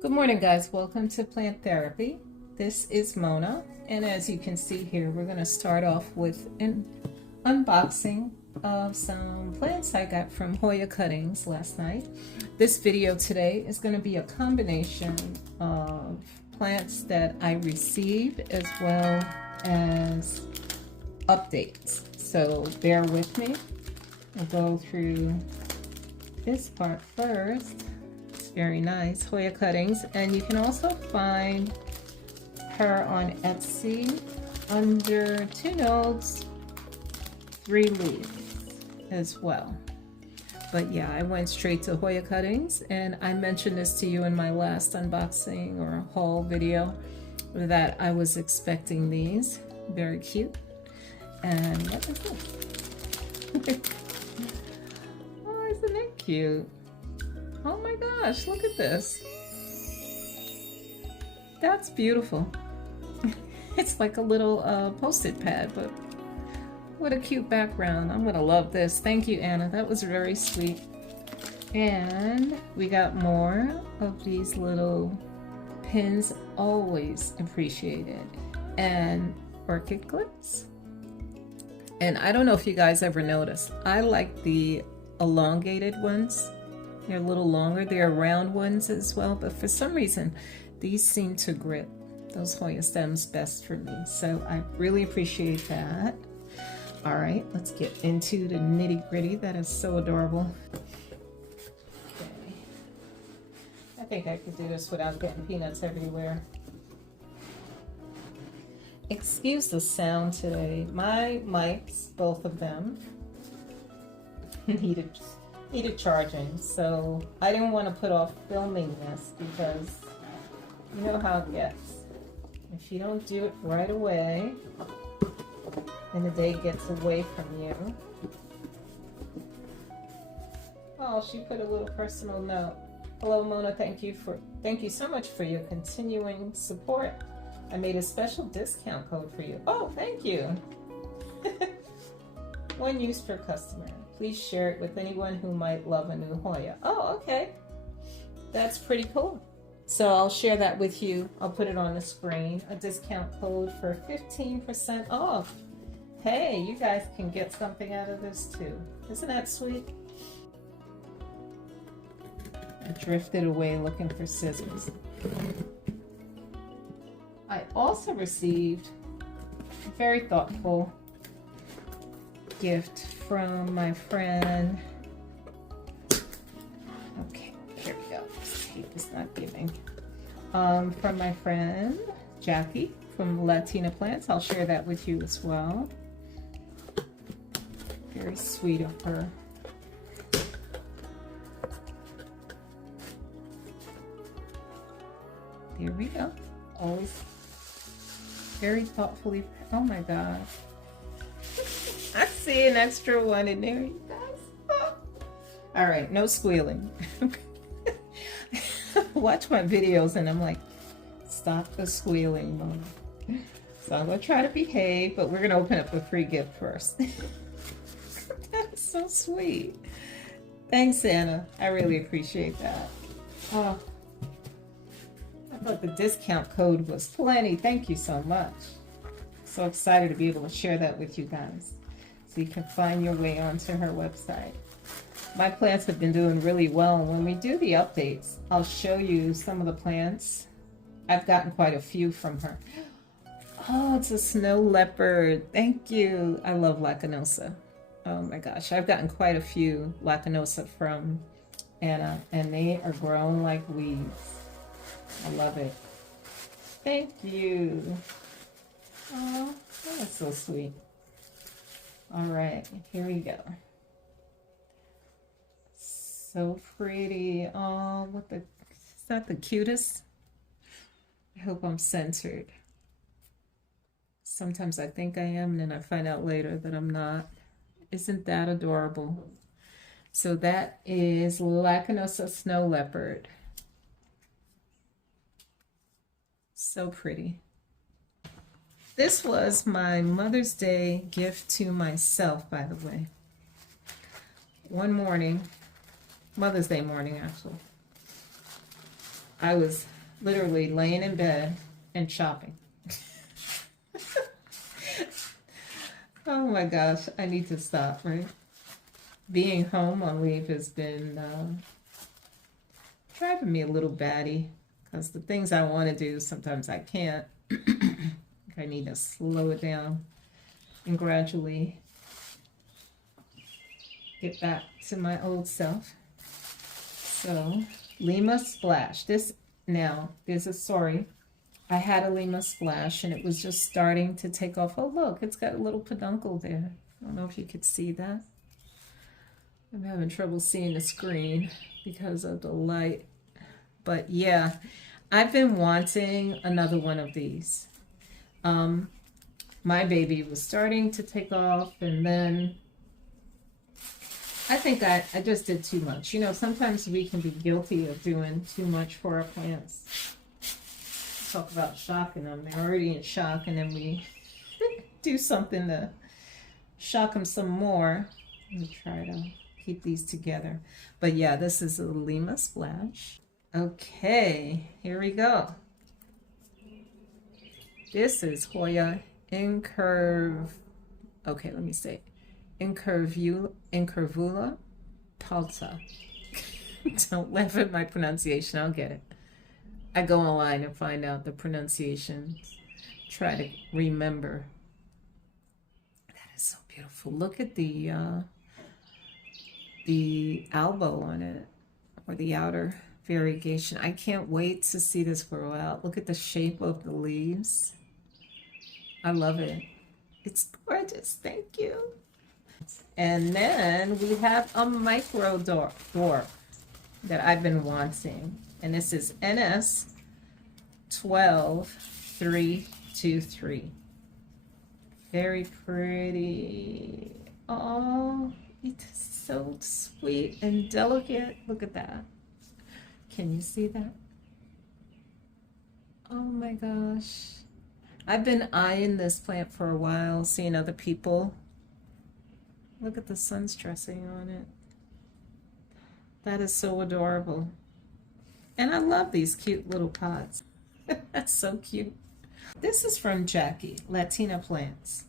Good morning, guys. Welcome to Plant Therapy. This is Mona, and as you can see here, we're going to start off with an unboxing of some plants I got from Hoya Cuttings last night. This video today is going to be a combination of plants that I received as well as updates. So bear with me. We'll go through this part first. Very nice, Hoya Cuttings, and you can also find her on Etsy under 2 nodes, 3 leaves as well. But yeah, I went straight to Hoya Cuttings, and I mentioned this to you in my last unboxing or haul video that I was expecting these. Very cute. And what is this? Oh, isn't it cute? Oh my gosh, look at this. That's beautiful. It's like a little post-it pad, but what a cute background. I'm gonna love this. Thank you, Anna. That was very sweet. And we got more of these little pins, always appreciated. And orchid clips. And I don't know if you guys ever noticed, I like the elongated ones. They're a little longer. They're round ones as well, but for some reason, these seem to grip those Hoya stems best for me. So I really appreciate that. All right, let's get into the nitty gritty. That is so adorable. Okay. I think I could do this without getting peanuts everywhere. Excuse the sound today. My mics, both of them, needed charging, so I didn't want to put off filming this because you know how it gets. If you don't do it right away and the day gets away from you. Oh, she put a little personal note. Hello, Mona. Thank you so much for your continuing support. I made a special discount code for you. Oh, thank you. 1 use per customer. Please share it with anyone who might love a new Hoya. Oh, okay. That's pretty cool. So I'll share that with you. I'll put it on the screen. A discount code for 15% off. Hey, you guys can get something out of this too. Isn't that sweet? I drifted away looking for scissors. I also received a very thoughtful gift from my friend. Okay, here we go. Tape is not giving. From my friend Jackie from Latina Plants. I'll share that with you as well. Very sweet of her. Here we go. Always very thoughtfully. Oh my gosh. I see an extra one in there, you guys. Oh. All right, no squealing. Watch my videos and I'm like, stop the squealing, Mom. So I'm gonna try to behave, but we're gonna open up a free gift first. That's so sweet. Thanks, Anna. I really appreciate that. Oh, I thought the discount code was plenty. Thank you so much. So excited to be able to share that with you guys. So you can find your way onto her website. My plants have been doing really well. When we do the updates, I'll show you some of the plants. I've gotten quite a few from her. Oh, it's a snow leopard. Thank you. I love Lacanosa. Oh my gosh, I've gotten quite a few Lacanosa from Anna, and they are grown like weeds. I love it. Thank you. Oh, that's so sweet. All right, here we go. So pretty. Oh, is that the cutest? I hope I'm centered. Sometimes I think I am, and then I find out later that I'm not. Isn't that adorable? So that is Lacanosa Snow Leopard. So pretty. This was my Mother's Day gift to myself, by the way. One morning, Mother's Day morning actually, I was literally laying in bed and shopping. Oh my gosh, I need to stop, right? Being home on leave has been driving me a little batty because the things I want to do, sometimes I can't. I need to slow it down and gradually get back to my old self. So, Lima Splash. This, now, there's a sorry. I had a Lima Splash and it was just starting to take off. Oh, look, it's got a little peduncle there. I don't know if you could see that. I'm having trouble seeing the screen because of the light. But yeah, I've been wanting another one of these. My baby was starting to take off, and then I think I just did too much. You know, sometimes we can be guilty of doing too much for our plants. Talk about shocking them. They're already in shock, and then we do something to shock them some more. Let me try to keep these together. But yeah, this is a Lima Splash. Okay, here we go. This is Hoya okay, let me say Incurvula palta. Don't laugh at my pronunciation, I'll get it. I go online and find out the pronunciations. Try to remember. That is so beautiful. Look at the elbow on it, or the outer variegation. I can't wait to see this grow out. Look at the shape of the leaves. I love it. It's gorgeous. Thank you. And then we have a micro dwarf that I've been wanting. And this is NS 12323. Very pretty. Oh, it's so sweet and delicate. Look at that. Can you see that? Oh my gosh. I've been eyeing this plant for a while, seeing other people. Look at the sun stressing on it. That is so adorable. And I love these cute little pots. That's so cute. This is from Jackie, Latina Plants.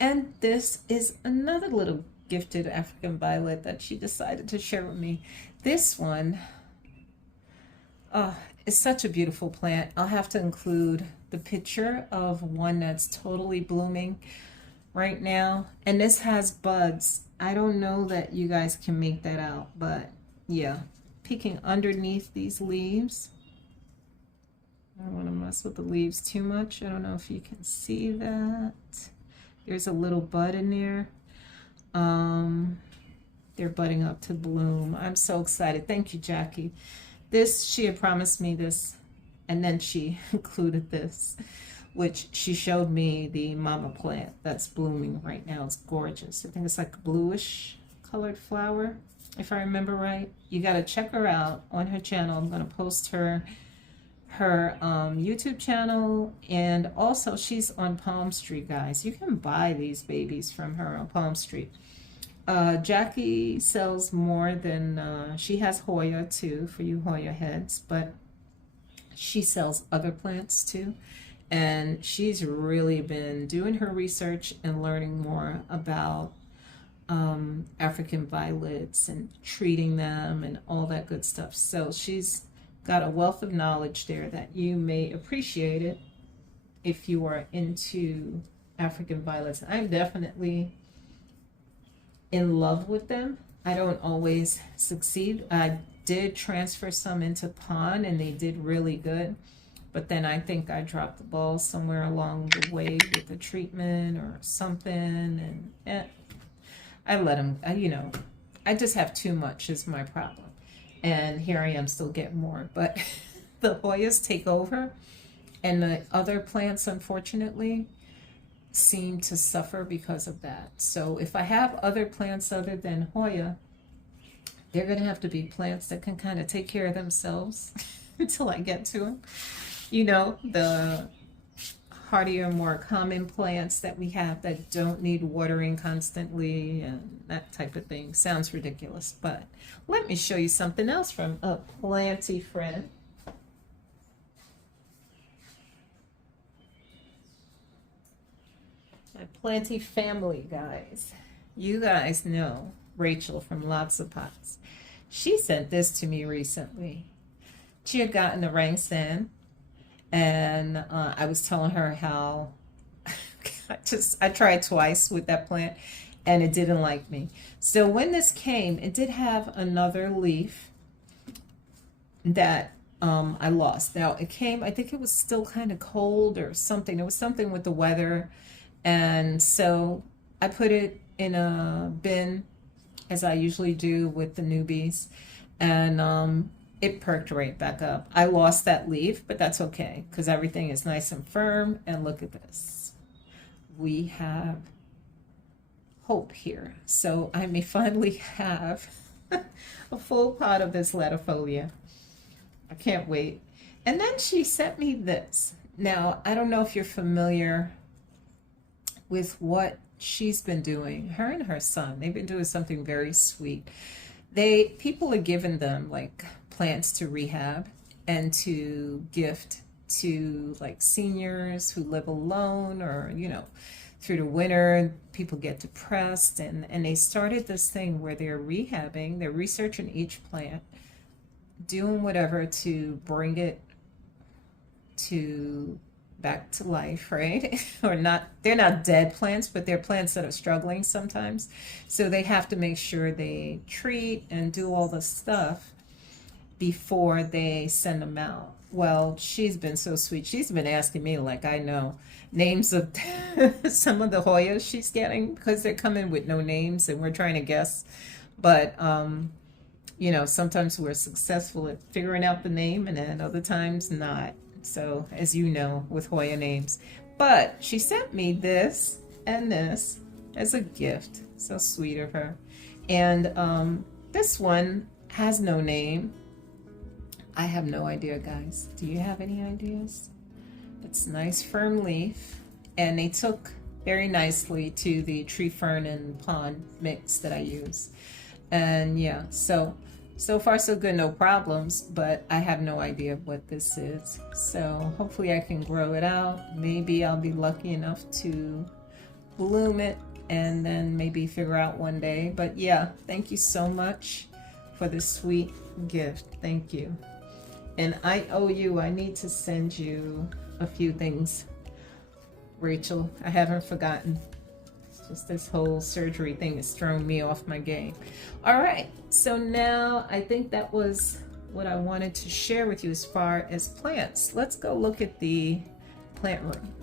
And this is another little gifted African violet that she decided to share with me. This one, is such a beautiful plant. I'll have to include the picture of one that's totally blooming right now. And this has buds. I don't know that you guys can make that out, but yeah, peeking underneath these leaves. I don't want to mess with the leaves too much. I don't know if you can see that. There's a little bud in there. They're budding up to bloom. I'm so excited. Thank you, Jackie. This, she had promised me this, and then she included this, which she showed me the mama plant that's blooming right now. It's gorgeous. I think it's like a bluish colored flower, if I remember right. You got to check her out on her channel. I'm going to post her YouTube channel, and also she's on PalmStreet, guys. You can buy these babies from her on PalmStreet. Jackie sells more than, she has Hoya too, for you Hoya heads, but she sells other plants too. And she's really been doing her research and learning more about African violets and treating them and all that good stuff. So she's got a wealth of knowledge there that you may appreciate it if you are into African violets. I'm definitely in love with them. I don't always succeed. I did transfer some into pond and they did really good, but then I think I dropped the ball somewhere along the way with the treatment or something, and I let them, you know, I just have too much is my problem, and here I am still getting more. But the Hoyas take over, and the other plants unfortunately seem to suffer because of that. So if I have other plants other than Hoya, they're going to have to be plants that can kind of take care of themselves until I get to them. You know, the hardier, more common plants that we have that don't need watering constantly and that type of thing. Sounds ridiculous, but let me show you something else from a planty friend. My planty family, guys. You guys know Rachel from Lots of Pots. She sent this to me recently. She had gotten a rain stand, and I was telling her how I tried twice with that plant, and it didn't like me. So when this came, it did have another leaf that I lost. Now it came, I think it was still kind of cold or something. It was something with the weather. And so I put it in a bin as I usually do with the newbies. And it perked right back up. I lost that leaf, but that's okay because everything is nice and firm. And look at this. We have hope here. So I may finally have a full pot of this latifolia. I can't wait. And then she sent me this. Now, I don't know if you're familiar with what she's been doing. Her and her son, they've been doing something very sweet. People are giving them like plants to rehab and to gift to like seniors who live alone, or through the winter people get depressed, and they started this thing where they're researching each plant, doing whatever to bring it to back to life, right? Or not, they're not dead plants, but they're plants that are struggling sometimes. So they have to make sure they treat and do all the stuff before they send them out. Well, she's been so sweet. She's been asking me, like, I know names of some of the Hoyas she's getting, because they're coming with no names and we're trying to guess. But sometimes we're successful at figuring out the name, and then other times not. So, as you know, with Hoya names. But she sent me this and this as a gift. So sweet of her. And this one has no name. I have no idea, guys. Do you have any ideas? It's nice firm leaf. And they took very nicely to the tree fern and pond mix that I use. And yeah, so far so good, no problems, but I have no idea what this is. So hopefully I can grow it out. Maybe I'll be lucky enough to bloom it and then maybe figure out one day. But yeah, thank you so much for this sweet gift. Thank you. And I owe you, I need to send you a few things, Rachel. I haven't forgotten. Just this whole surgery thing is throwing me off my game. All right, so now I think that was what I wanted to share with you as far as plants. Let's go look at the plant room.